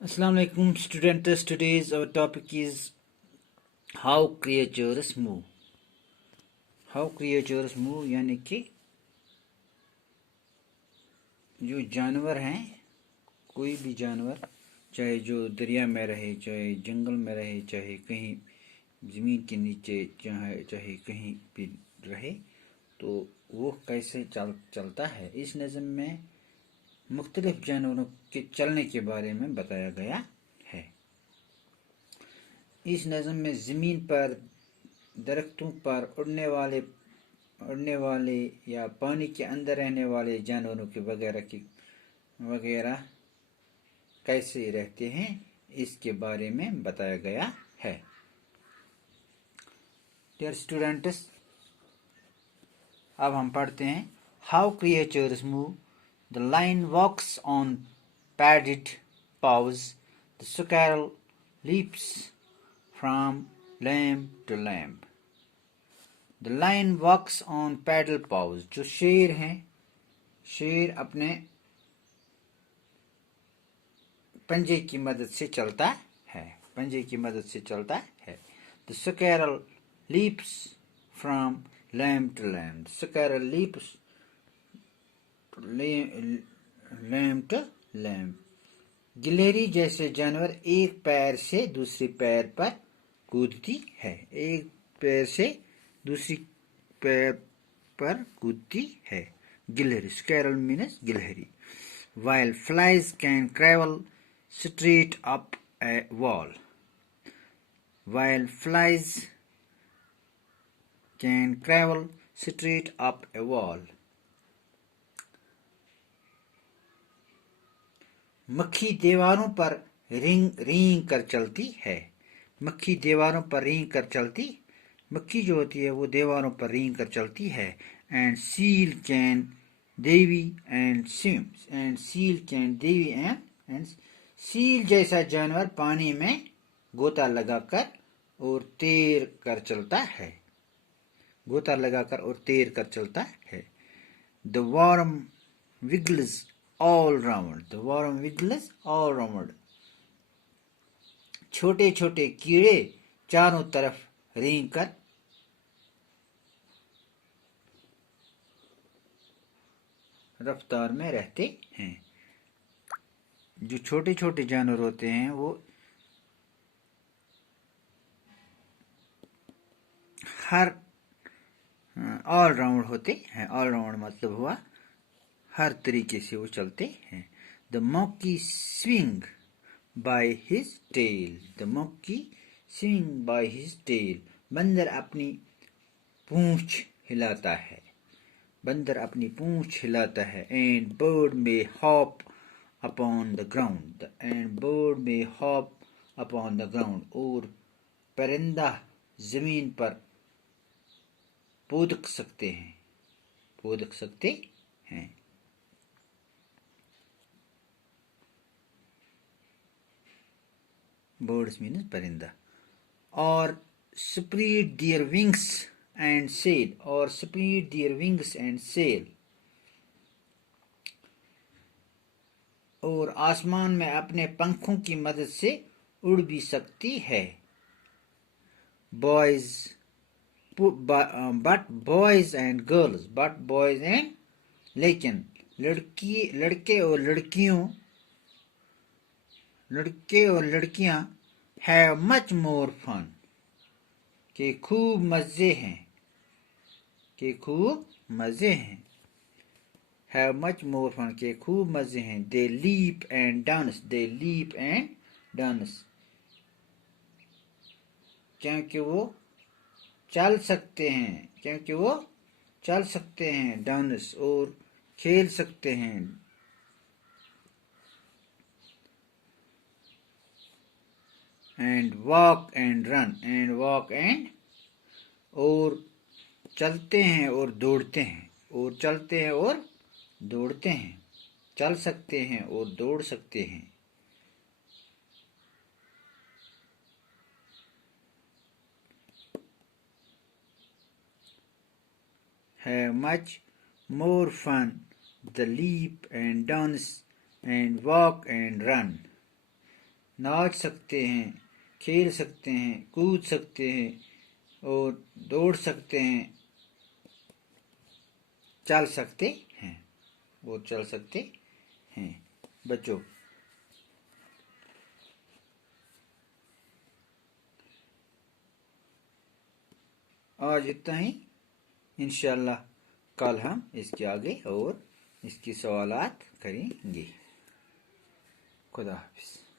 Assalamu alaikum students. Today's our topic is how creatures move. How creatures move यानी कि जो जानवर हैं, कोई भी जानवर, चाहे जो दरिया में रहे, चाहे जंगल में रहे, चाहे कहीं ज़मीन के नीचे, चाहे कहीं भी रहे, तो वो कैसे चलता है। इस नज़म में मुख्तलिफ जानवरों के चलने के बारे में बताया गया है। इस नज़म में ज़मीन पर, दरख्तों पर उड़ने वाले या पानी के अंदर रहने वाले जानवरों के वगैरह कैसे रहते हैं, इसके बारे में बताया गया है। डियर स्टूडेंट्स, अब हम पढ़ते हैं how creatures move. The lion walks on padded paws, the squirrel leaps from limb to limb. The lion walks on padded paws, जो शेर हैं, शेर अपने पंजे की मदद से चलता है, पंजे की मदद से चलता है। The squirrel leaps from limb to limb, squirrel leaps limb to limb. गिलहरी जैसे जानवर एक पैर से दूसरे पैर पर कूदती है, एक पैर से दूसरी पैर पर कूदती है। गिलहरी, स्क्विरल मीन्स गिलहरी। While flies can travel straight up a wall. While flies can travel straight up a wall. मक्खी दीवारों पर रेंग कर चलती है। मक्खी दीवारों पर रेंग कर चलती, मक्खी जो होती है वो दीवारों पर रेंग कर चलती है। And seal can Devi and swims, and seal can Devi and seal जैसा जानवर पानी में गोता लगाकर और तैर कर चलता है, गोता लगाकर और तैर कर चलता है। The worm विगल्स all round, the worm wiggles all round. छोटे छोटे कीड़े चारों तरफ रेंग कर रफ्तार में रहते हैं। जो छोटे छोटे जानवर होते हैं वो हर ऑल राउंड होते हैं। ऑल राउंड मतलब हुआ हर तरीके से वो चलते हैं। The monkey swing by his tail, the monkey swing by his tail. बंदर अपनी पूंछ हिलाता है, बंदर अपनी पूंछ हिलाता है। एंड बर्ड में hop upon the ground, and bird में हॉप अपॉन द ग्राउंड, और परिंदा जमीन पर कूद सकते हैं, कूद सकते हैं। Birds means परिंदा। और spread their wings and sail, और spread their wings and sail, और आसमान में अपने पंखों की मदद से उड़ भी सकती है। Boys, but boys and girls, but boys and, लेकिन लड़के और लड़कियां have much more fun, के खूब मजे हैं, के खूब मजे हैं। have much more fun, के खूब मजे हैं। they leap and dance, they leap and dance, क्योंकि वो चल सकते हैं, क्योंकि वो चल सकते हैं। डांस, और खेल सकते हैं। And walk and run, and walk and, और चलते हैं और दौड़ते हैं, और चलते हैं और दौड़ते हैं। चल सकते हैं और दौड़ सकते हैं। Have much more fun, the leap and dance and walk and run. नाच सकते हैं, खेल सकते हैं, कूद सकते हैं और दौड़ सकते हैं, चल सकते हैं। वो चल सकते हैं। बच्चों आज इतना ही। इंशाल्लाह कल हम इसके आगे और इसकी सवालात करेंगे। खुदा हाफिज़।